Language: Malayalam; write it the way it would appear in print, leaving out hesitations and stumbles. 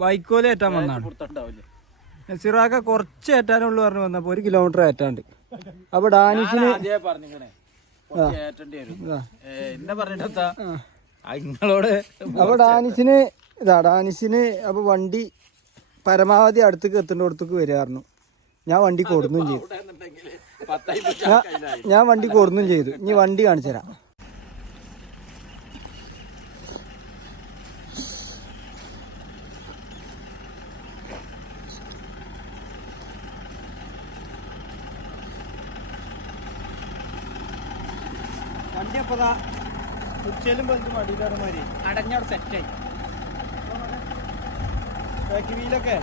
വൈക്കോല് ഏറ്റാൻ വന്നാണ്. സിറാക്ക കുറച്ച് ഏറ്റാനുള്ളു പറഞ്ഞു വന്നപ്പോ 1 കിലോമീറ്റർ ഏറ്റാണ്ട്. അപ്പൊ ഡാനിഷിന് അപ്പൊ ഡാനിഷിന് അപ്പൊ വണ്ടി പരമാവധി അടുത്തേക്ക് എത്തേണ്ടടുത്തേക്ക് വരാറുണ്ട്. ഞാൻ വണ്ടി കൊടുന്നും ചെയ്തു. ഇനി വണ്ടി കാണിച്ചു തരാം. വണ്ടി അപ്പതാ ഉച്ചയിലും വലുതും അടിയിലാറുമാതിരി അടഞ്ഞവിടെ സെറ്റായി. ബാക്ക് വീലൊക്കെ